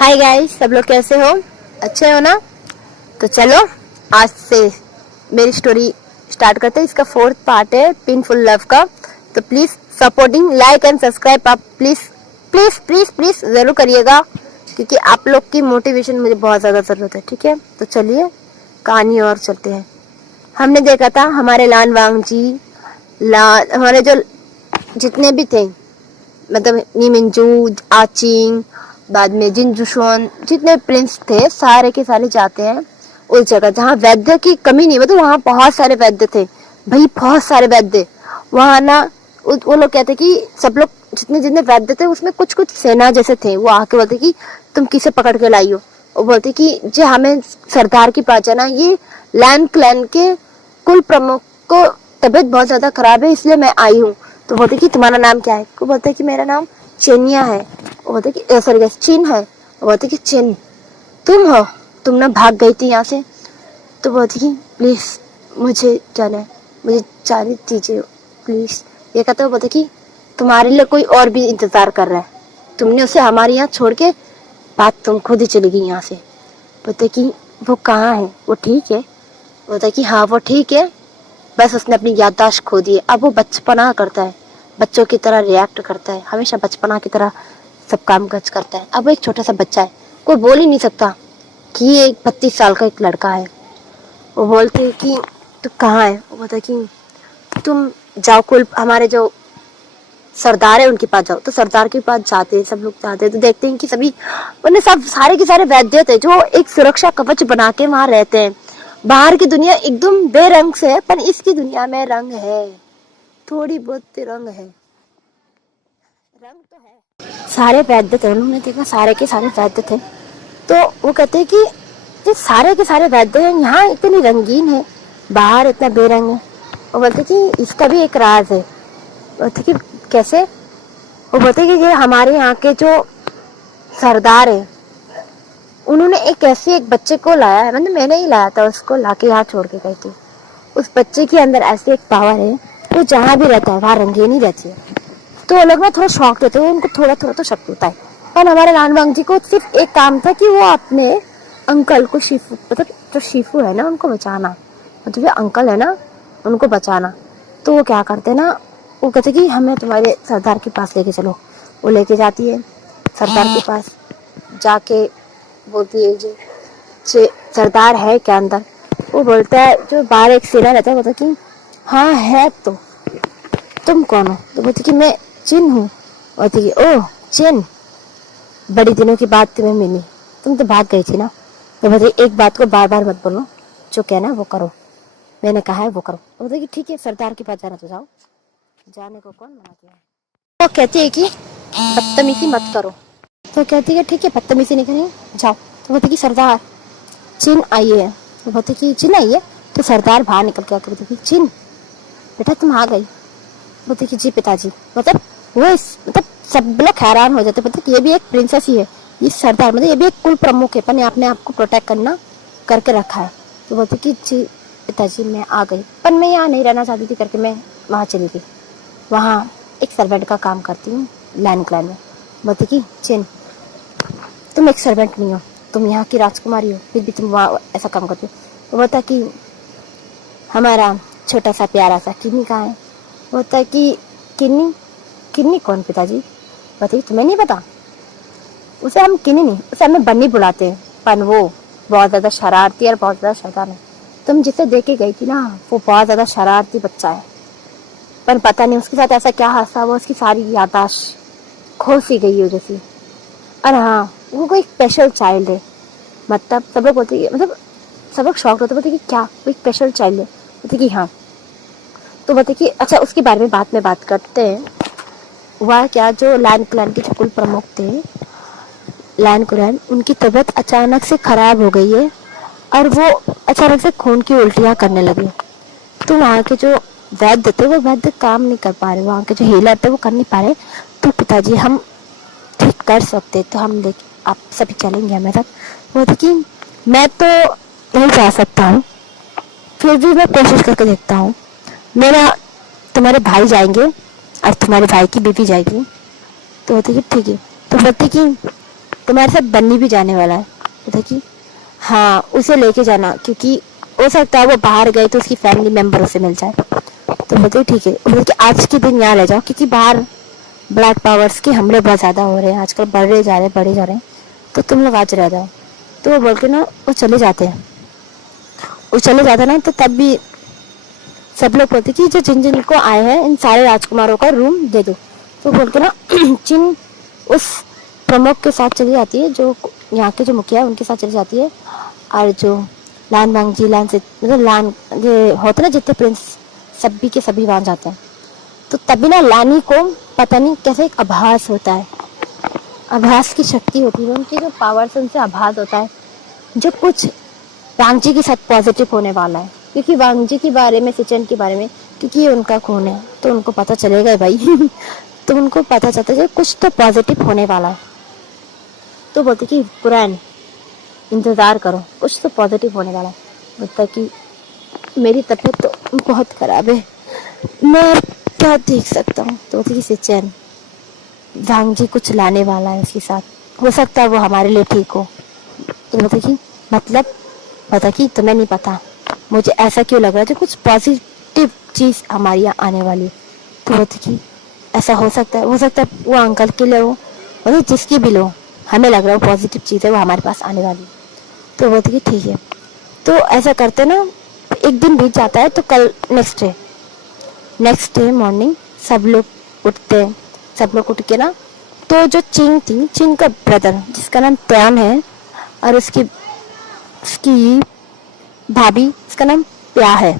Hi guys, सब लोग कैसे हो? अच्छे हो ना? तो चलो आज से मेरी स्टोरी स्टार्ट करते हैं। इसका 4th पार्ट है पिनफुल लव का। तो please supporting like and subscribe आप प्लीज प्लीज प्लीज प्लीज जरूर करिएगा, क्योंकि आप लोग की मोटिवेशन मुझे बहुत ज़्यादा ज़रूरत है। ठीक है, तो चलिए कहानी और चलते हैं। हमने देखा था हमारे लान वांग जी, हमारे जो जितने भी थे, मतलब नीमिंजू, आचिंग, बाद में जिनजुशोन, जितने प्रिंस थे सारे के सारे जाते हैं उस जगह जहाँ वैद्य की कमी नहीं। मतलब वहाँ बहुत सारे वैद्य थे भाई, बहुत सारे वैद्य वहाँ ना। वो लोग कहते कि सब लोग जितने जितने वैद्य थे उसमें कुछ कुछ सेना जैसे थे। वो आके बोलते कि तुम किसे पकड़ के लाई हो? वो बोलते कि जे हमें सरदार की पास जाना, ये लैंड क्लैन के कुल प्रमुख को तबीयत बहुत ज्यादा खराब है, इसलिए मैं आई हूँ। तो बोलते कि तुम्हारा नाम क्या है? वो बोलते कि मेरा नाम चेनिया है। वो बोलते कि सॉरी चिन है। वो बोलते कि चिन तुम हो, तुम ना भाग गई थी यहाँ से। तो बोलती कि प्लीज मुझे जाना है, मुझे जाने दीजिए प्लीज। ये कहते हो बोलते कि तुम्हारे लिए कोई और भी इंतजार कर रहा है, तुमने उसे हमारे यहाँ छोड़ के बात तुम खुद ही चली गई यहाँ से। बोलते कि वो कहाँ है, वो ठीक है? बोलता कि हाँ वो ठीक है, बस उसने अपनी याददाश्त खो दी है। अब वो बचपना करता है, बच्चों की तरह रिएक्ट करता है, हमेशा बचपना की तरह सब काम काज करता है। अब वो एक छोटा सा बच्चा है, कोई बोल ही नहीं सकता कि ये एक 32 साल का एक लड़का है। वो बोलते हैं कि तू कहाँ है? वो बोलता है कि तुम जाओ, कुल हमारे जो सरदार है उनके पास जाओ। तो सरदार के पास जाते हैं, सब लोग जाते हैं तो देखते हैं कि सभी उन्हें सब सारे के सारे वैद्य थे जो एक सुरक्षा कवच बना के वहां रहते हैं। बाहर की दुनिया एकदम बेरंग से है, पर इसकी दुनिया में रंग है, थोड़ी बहुत रंग है, रंग तो है। सारे वैद्य थे, उन्होंने देखा सारे के सारे वैद्य थे। तो वो कहते हैं कि ये सारे के सारे वैद्य हैं, यहाँ इतनी रंगीन है, बाहर इतना बेरंग है। वो बोलते कि इसका भी एक राज है। बोलते कि कैसे? वो बोलते कि ये हमारे यहाँ के जो सरदार है, उन्होंने एक ऐसे एक बच्चे को लाया है, मतलब मैंने ही लाया था उसको, लाके यहाँ छोड़ के गई थी। उस बच्चे के अंदर ऐसी एक पावर है, वो जहाँ भी रहता है वहाँ रंगीन ही रहती है। तो वो लोग ना थोड़ा शौक देते हैं, उनको थोड़ा थोड़ा तो शक होता है। पर हमारे लानवांग जी को सिर्फ एक काम था कि वो अपने अंकल को, शिफू, मतलब जो शिफू है ना उनको बचाना, मतलब जो अंकल है ना उनको बचाना। तो वो क्या करते ना, वो कहते कि हमें तुम्हारे सरदार के पास लेके चलो। वो लेके जाती है सरदार के पास, जाके बोलती है जी सरदार है क्या अंदर? वो बोलता है, जो बाहर एक सेना रहता है, बोलता कि हाँ है। तो तुम कौन हो? तो बोलती कि मैं चिन हूँ। बोलती कि ओह चिन, बड़ी दिनों की बात तुम्हें मिली, तुम तो भाग गई थी ना। तो बोलती एक बात को बार बार मत बोलो, जो कहना वो करो, मैंने कहा है वो करो। बोलती कि ठीक है, सरदार के पास जाना तो जाओ, जाने को कौन मना किया है। वो कहती है कि बदतमीजी मत करो। तो कहती है ठीक है, बदतमीजी नहीं करेंगे, जाओ। तो बोलती कि सरदार चिन आई है। तो बोलती कि चिन आई है? तो सरदार बाहर निकल के आके बोलती कि चिन बेटा तुम आ गई। बोलती कि जी पिताजी। मतलब मतलब सब लोग हैरान हो जाते, मतलब ये भी एक प्रिंसेस ही है, ये सरदार, मतलब ये भी एक कुल प्रमुख है, पर ने अपने आप को प्रोटेक्ट करना करके रखा है। तो बोलती कि जी पिताजी मैं आ गई, पर मैं यहाँ नहीं रहना चाहती थी करके मैं वहाँ चली गई, वहाँ एक सर्वेंट का काम करती हूँ लैंड क्लैन में। बोलती कि चिन तुम एक सर्वेंट नहीं हो, तुम यहाँ की राजकुमारी हो, फिर भी तुम वहाँ ऐसा काम करती हो। वो बोलता कि हमारा छोटा सा प्यारा सा किन्नी कहाँ है? बोलता है कि किन्नी? किन्नी कौन पिताजी? बताइए, तुम्हें नहीं पता? उसे हम किन्नी नहीं, उसे हमें बन्नी बुलाते हैं, पर वो बहुत ज़्यादा शरारती और बहुत ज़्यादा शैतान है। तुम जिसे देखे गई थी ना, वो बहुत ज़्यादा शरारती बच्चा है, पर पता नहीं उसके साथ ऐसा क्या हादसा हुआ, उसकी सारी याददाश्त खो सी गई हो जैसी। और हाँ, वो कोई स्पेशल चाइल्ड है, मतलब सब लोग बोलते हैं, मतलब सब लोग शॉक होते, बोलते कि क्या कोई स्पेशल चाइल्ड है? बोलते कि हाँ। तो बोलते कि अच्छा उसके बारे में बाद में बात करते हैं। वह क्या, जो लैंड क्लैन के जो कुल प्रमुख थे लैंड क्लैन, उनकी तबीयत अचानक से खराब हो गई है और वो अचानक से खून की उल्टियाँ करने लगी। तो वहाँ के जो वैद्य थे वो वैद्य काम नहीं कर पा रहे, वहाँ के जो हीलर थे वो कर नहीं पा रहे। तो पिताजी हम ठीक कर सकते, तो हम देख आप सभी चलेंगे हमारे साथ। वो कि मैं तो नहीं जा सकता हूँ, फिर भी मैं कोशिश करके देखता हूँ। मेरा तुम्हारे भाई जाएंगे और तुम्हारे भाई की बीवी जाएगी। तो बोलती कि ठीक है। तो बोलती कि तुम्हारे साथ बन्नी भी जाने वाला है। बोलता कि हाँ उसे लेके जाना, क्योंकि हो सकता है वो बाहर गए तो उसकी फैमिली मेंबर उसे मिल जाए। तो बोलते ठीक है। बोलते कि आज के दिन यहाँ ले जाओ, क्योंकि बाहर ब्लैक पावर्स के हमले बहुत ज़्यादा हो रहे हैं आजकल, बढ़े जा रहे हैं, तो तुम लोग आज रह जाओ। तो वो बोल के ना वो चले जाते हैं। वो चले जाते ना, तो तब भी सब लोग बोलते कि जो जिन जिन को आए हैं इन सारे राजकुमारों का रूम दे दो। तो बोल के ना चिन उस प्रमुख के साथ चली जाती है, जो यहाँ के जो मुखिया है उनके साथ चली जाती है। और जो लान वांगजी, लान से मतलब लान ये होते ना जितने प्रिंस, सभी के सभी वहाँ जाते हैं। तो तभी ना लानी को पता नहीं कैसे एक आभास होता है, आभास की शक्ति होती है, उनकी जो पावर्स उनसे आभास होता है जो कुछ वांगजी के साथ पॉजिटिव होने वाला है। क्योंकि वांगजी के बारे में, सिचन के बारे में, क्योंकि ये उनका खून है तो उनको पता चलेगा भाई तो उनको पता चलता है कुछ तो पॉजिटिव होने वाला है। तो बोलते कि पुरान इंतज़ार करो, कुछ तो पॉजिटिव होने वाला है। बोलता कि मेरी तबीयत तो बहुत ख़राब है, मैं क्या देख सकता हूँ। तो बोलते कि सिचन वांगजी कुछ लाने वाला है उसके साथ, हो सकता है वो हमारे लिए ठीक हो। तो बोलते कि मतलब पता कि तुम्हें नहीं पता, मुझे ऐसा क्यों लग रहा है जो कुछ पॉजिटिव चीज़ हमारे यहाँ आने वाली। तो बोलते कि ऐसा हो सकता है वो अंकल के लिए हो, मतलब जिसकी भी लो, हमें लग रहा है वो पॉजिटिव चीज़ है वो हमारे पास आने वाली। तो बोलते कि ठीक है। तो ऐसा करते ना, एक दिन बीत जाता है। तो कल नेक्स्ट डे मॉर्निंग सब लोग उठते हैं। सब लोग उठ के ना, तो जो चिंग का ब्रदर जिसका नाम त्यान है, और उसकी भाभी उसका नाम प्या है,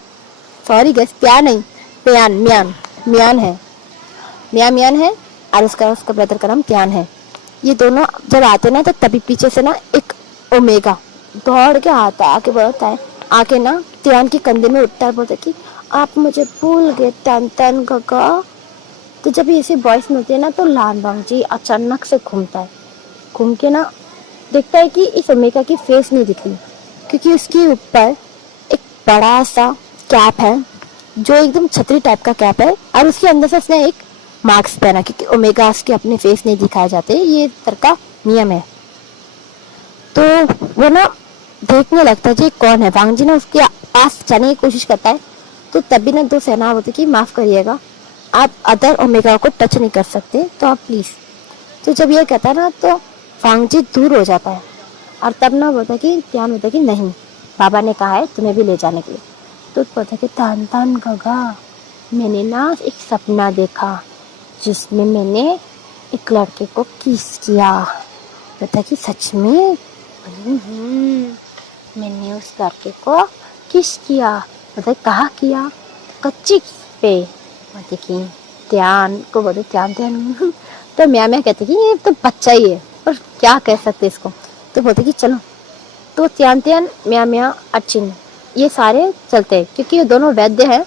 सॉरी गैस प्या नहीं म्यान है, मियान है, और उसका ब्रदर का नाम त्यान है। ये दोनों जब आते ना, तो तभी पीछे से ना एक ओमेगा दौड़ के आता है, आके बोलता है, आके ना त्यान के कंधे में उठता है, बोलता है कि आप मुझे भूल गए टन गगा। तो जब ऐसे वॉइस मिलती है ना, तो लान वांगजी अचानक से घूम के ना देखता है कि इस ओमेगा की फेस नहीं दिख रही, क्योंकि उसके ऊपर एक बड़ा सा कैप है जो एकदम छतरी टाइप का कैप है, और उसके अंदर से उसने एक मास्क पहना, क्योंकि ओमेगास के अपने फेस नहीं दिखाए जाते, ये तरह का नियम है। तो वो ना देखने लगता है जी कौन है। वांगजी ना उसके पास जाने की कोशिश करता है। तो तभी ना दो सेना होती कि माफ करिएगा, आप अदर ओमेगा को टच नहीं कर सकते, तो आप प्लीज। तो जब ये कहता है ना, तो वांगजी दूर हो जाता है। और तब ना बोलता कि त्यान होता कि नहीं, बाबा ने कहा है तुम्हें भी ले जाने के लिए। तो बोलता कि तान गगा, मैंने ना एक सपना देखा जिसमें मैंने एक लड़के को किस किया। बोलता कि सच में? मैंने उस लड़के को किस किया। बोलता कहाँ किया? कच्ची पे। बोलते कि त्यान को बोलते त्यान तो मैं कहते कि ये तो बच्चा ही है और क्या कह सकते इसको। तो बोलते कि चलो। तो त्यान म्या अर्चिन ये सारे चलते हैं, क्योंकि ये दोनों वैद्य हैं।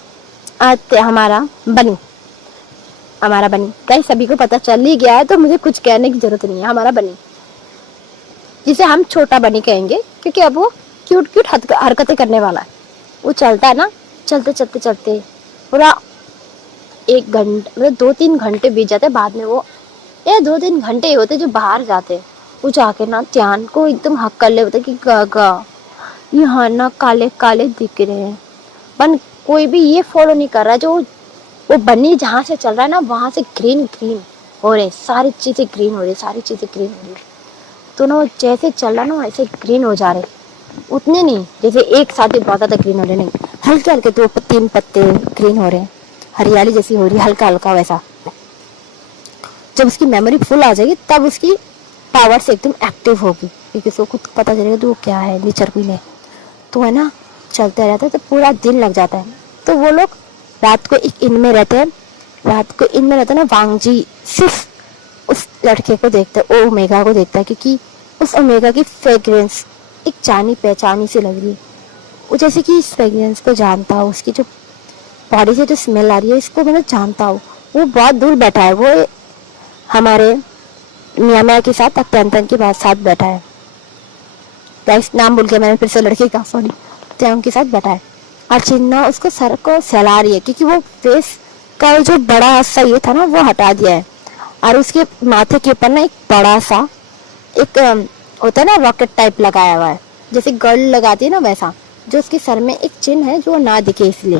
हमारा बनी कहीं सभी को पता चल ही गया है, तो मुझे कुछ कहने की जरूरत नहीं है। हमारा बनी, जिसे हम छोटा बनी कहेंगे, क्योंकि अब वो क्यूट हरकतें करने वाला है। वो चलता है ना, चलते पूरा 1 घंटे मतलब 2-3 घंटे बीत जाते हैं। बाद में वो 2-3 घंटे ही होते जो बाहर जाते, वो जाके ना त्यान को एकदम हक कर ले, होता कि गागा यहाँ ना काले काले दिख रहे हैं। पर कोई भी ये फॉलो नहीं कर रहा, जो वो बनी जहाँ से चल रहा है ना, वहाँ से ग्रीन हो रहे, सारी चीजें ग्रीन हो रही। तो ना वो जैसे चल रहा ना वैसे ग्रीन हो जा रहे, उतने नहीं जैसे एक साथ ही बहुत ज्यादा ग्रीन हो रहे, नहीं हल्के 2-3 पत्ते ग्रीन हो रहे हैं, हरियाली जैसी हो रही है, हल्का वैसा। जब उसकी मेमोरी फुल आ जाएगी तब उसकी पावर से एकदम एक्टिव होगी, क्योंकि उसको खुद पता चलेगा तो वो क्या है, नेचर भी नहीं। तो है ना, चलते रहता है तो पूरा दिन लग जाता है। तो वो लोग रात को एक इन में रहते हैं ना। वांगजी सिर्फ उस लड़के को देखता है, ओमेगा को देखता है, क्योंकि उस ओमेगा की फ्रेग्रेंस एक जानी पहचानी से लग रही है। वो जैसे कि इस फ्रेग्रेंस को जानता हो, उसकी जो बॉडी से जो स्मेल आ रही है इसको मैंने जानता हूँ। वो बहुत दूर बैठा है, वो हमारे मियाँ के साथ अत्यंतन के साथ बैठा है। गाइस नाम भूल गया मैंने फिर से लड़के का, सॉरी। त्याम के साथ बैठा है और चिन्ना उसको सर को सहला रही है, क्योंकि वो फेस का जो बड़ा हिस्सा ये था ना वो हटा दिया है, और उसके माथे के ऊपर ना एक बड़ा सा एक होता है ना रॉकेट टाइप लगाया हुआ है, जैसे गर्ल लगाती है ना वैसा, जो उसके सर में एक चिन्ह है जो ना दिखे इसलिए।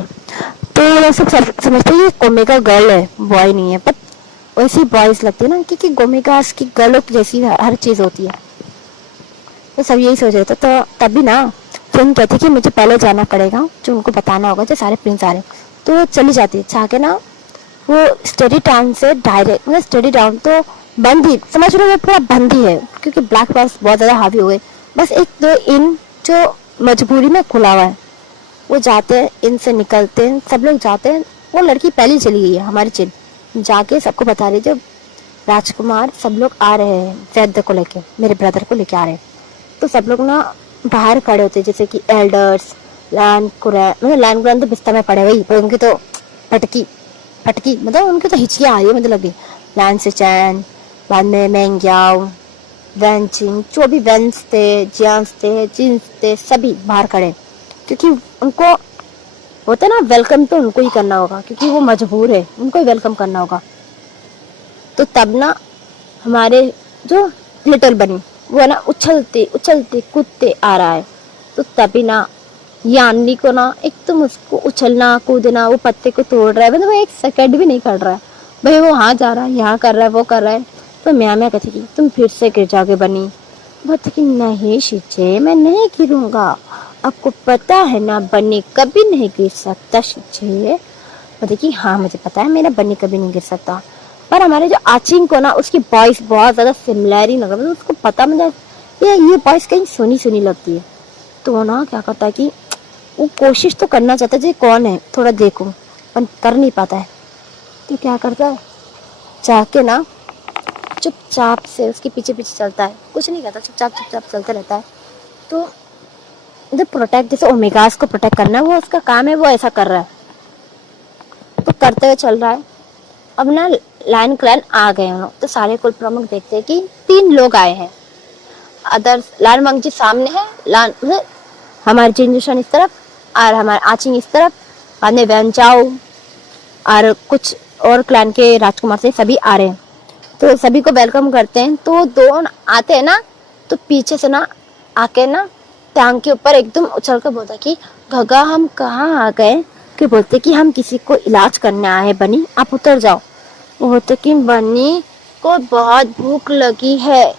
तो वो सब समझते हैं ये ओमेगा गर्ल है, बॉय नहीं है, पर वैसी बॉयज लगती है ना, क्योंकि ओमेगा की गर्ल जैसी हर चीज होती है। तो सब यही सोच रहे थे। तो तभी ना फिल्म कहती कि मुझे पहले जाना पड़ेगा, जो उनको बताना होगा जो सारे प्रिंस आ रहे हैं। तो वो चली जाती है, जाके ना वो स्टडी टाउन से डायरेक्ट, मतलब स्टडी टाउन तो बंद ही समझ रहे हो, पूरा बंद ही है, क्योंकि ब्लैक बॉक्स बहुत ज़्यादा हावी हो गए। बस एक दो इन जो मजबूरी में खुला हुआ है, वो जाते हैं, इनसे निकलते हैं, सब लोग जाते हैं। वो लड़की पहले चली गई है हमारी चिन, जाके सबको बता रही जब राजकुमार सब लोग आ रहे हैं वैद्य को लेके, मेरे ब्रदर को लेके आ रहे हैं। तो सब लोग ना बाहर खड़े होते हैं, जैसे कि एल्डर्स, लैंड कुरैन, मतलब लैंड कुरैन तो बिस्तर में पड़े वही, पर उनकी तो फटकी फटकी, मतलब उनकी तो हिचकियाँ आ रही है, मतलब लगी लैंड से चैन, बाद में मैंग्याओ, वैनचिंग, जो भी वेंस थे, जियांस थे, जिन्स थे, सभी बाहर खड़े, क्योंकि उनको होता है ना वेलकम तो उनको ही करना होगा, क्योंकि वो मजबूर है, उनको ही वेलकम करना होगा। तो तब ना हमारे जो लिटिल बनी वो ना उछलते उछलते कूदते आ रहा है। तो तभी ना यान्नी को ना एकदम उसको उछलना कूदना, वो पत्ते को तोड़ रहा है, मतलब वो एक सेकंड भी नहीं कर रहा है भाई, वो वहाँ जा रहा है, यहाँ कर रहा है, वो कर रहा है। तो मैं कहती कि तुम फिर से गिर जाओगे बनी। बोलती कि नहीं शीचे, मैं नहीं गिरूंगा, आपको पता है ना बनी कभी नहीं गिर सकता शीचे। बोलती कि हाँ मुझे पता है मेरा बनी कभी नहीं गिर सकता, पर हमारे जो आचिंग को ना उसकी वॉइस बहुत ज्यादा सिमिलर ही लग रहा है, मतलब उसको पता मुझे ये वॉइस कहीं सुनी सुनी लगती है। तो वो ना क्या करता है कि वो कोशिश तो करना चाहता है जी कौन है थोड़ा देखो, पर कर नहीं पाता है। तो क्या करता है, जाके ना चुपचाप से उसके पीछे पीछे चलता है, कुछ नहीं करता, चुपचाप चुपचाप चलते रहता है। तो जब प्रोटेक्ट, जैसे ओमेगास को प्रोटेक्ट करना है वो उसका काम है, वो ऐसा कर रहा है, तो करते हुए चल रहा है। अब ना लाइन क्लैन आ गए हैं, तो सारे कुल प्रमुख देखते हैं कि 3 लोग आए हैं। अदर लाल मंगजी सामने है, लाल हमारे जिंजुशन इस तरफ और हमारे आचिंग इस तरफ, बाद में वैनचाओ और कुछ और क्लैन के राजकुमार से सभी आ रहे हैं। तो सभी को वेलकम करते हैं। तो दो आते हैं ना, तो पीछे से ना आके ना टांग के ऊपर एकदम उछल कर बोलता कि गगा हम कहाँ आ गए, कि बोलते कि हम किसी को इलाज करने आए हैं बनी, आप उतर जाओ। वो बोलते कि बनी को बहुत भूख लगी है,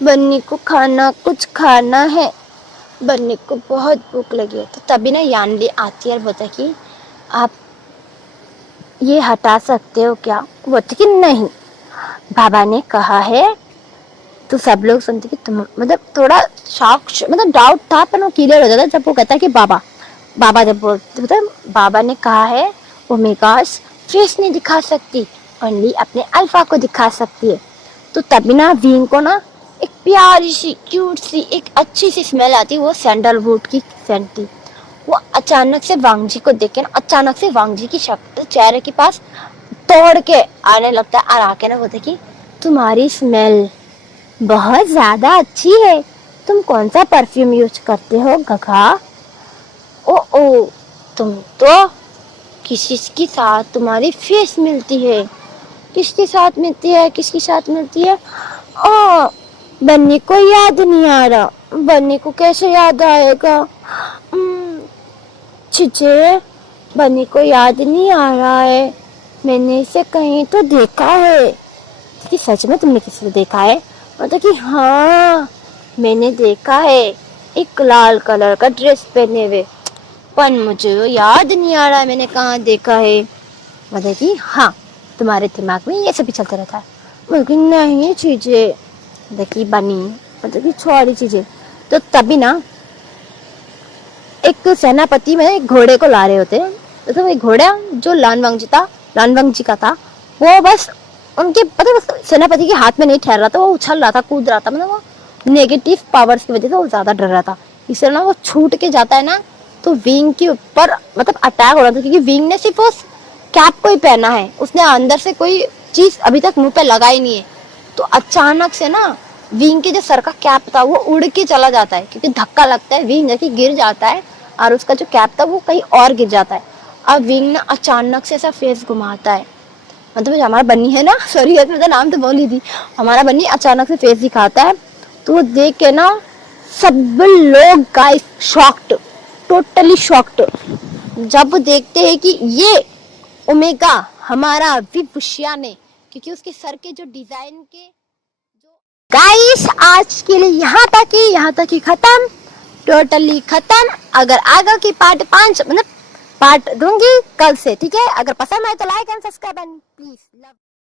बन्नी को खाना कुछ खाना है, बन्नी को बहुत भूख लगी है। तो तभी ना यानली आती है और बोलता कि आप ये हटा सकते हो क्या। बोलते कि नहीं, बाबा ने कहा है। तो सब लोग सुनते कि तुम, मतलब थोड़ा शॉक, मतलब डाउट था, पर वो क्लियर हो जाता जब वो कहता कि बाबा जब बोलते मतलब बाबा ने कहा है ओमेगास फेस नहीं दिखा सकती, ओनली अपने अल्फा को दिखा सकती है। तो तभी ना विंग को ना एक प्यारी सी क्यूट सी एक अच्छी सी स्मेल आती, वो सैंडलवुड की सेंट थी। वो अचानक से वांगजी को देख के ना, अचानक से वांगजी की शक्ल चेहरे के पास तोड़ के आने लगता है, और आके ना बोलते कि तुम्हारी स्मेल बहुत ज्यादा अच्छी है, तुम कौन सा परफ्यूम यूज करते हो गगा। ओ तुम तो किसी के साथ तुम्हारी फेस मिलती है, किसके साथ मिलती है, किसके साथ मिलती है। ओ बन्नी को याद नहीं आ रहा, बन्नी को कैसे याद आएगा, छिछे बन्नी को याद नहीं आ रहा है, मैंने इसे कहीं तो देखा है। कि सच में तुमने किसी को देखा है। मतलब कि हाँ मैंने देखा है, एक लाल कलर का ड्रेस पहने हुए, पर मुझे याद नहीं आ रहा है मैंने कहाँ देखा है। मतलब कि हाँ तुम्हारे दिमाग में ये सभी चलता रहता है। मतलब कि नहीं चीजें, मतलब कि बनी, मतलब कि छोड़ी चीजें। तो तभी ना एक सेनापति में एक घोड़े को ला रहे होते हैं, मतलब एक घोड़ा जो लानवंग जी का था, वो बस उनके मतलब सेनापति के हाथ में नहीं ठहर रहा था, वो उछल रहा था, कूद रहा था, मतलब वो नेगेटिव पावर्स की वजह से वो ज्यादा डर रहा था। इसलिए ना वो छूट के जाता है ना, तो विंग के ऊपर मतलब अटैक हो रहा था, क्योंकि विंग ने सिर्फ उस कैप को ही पहना है, उसने अंदर से कोई चीज अभी तक मुंह पे लगाई नहीं है। तो अचानक से ना विंग के जो सर का कैप था वो उड़ के चला जाता है, क्योंकि धक्का लगता है, विंग जाके गिर जाता है और उसका जो कैप था वो कहीं और गिर जाता है। अब विंग ना अचानक से ऐसा फेस घुमाता है, मतलब हमारा बन्नी है ना, सॉरी मैं तो नाम तो बोली थी, हमारा बन्नी अचानक से फेस दिखाता है तो वो देख के ना सब लोग गाइस शॉक्ड, टोटली शॉक्ड, जब वो देखते हैं कि ये ओमेगा हमारा विभूषिया ने, क्योंकि उसके सर के जो डिजाइन के जो गाइस आज के लिए यहाँ तक ही खत्म, टोटली खत्म। अगर आगे की पार्ट 5 मतलब पार्ट दूंगी कल से, ठीक है। अगर पसंद आए तो like and subscribe and please love.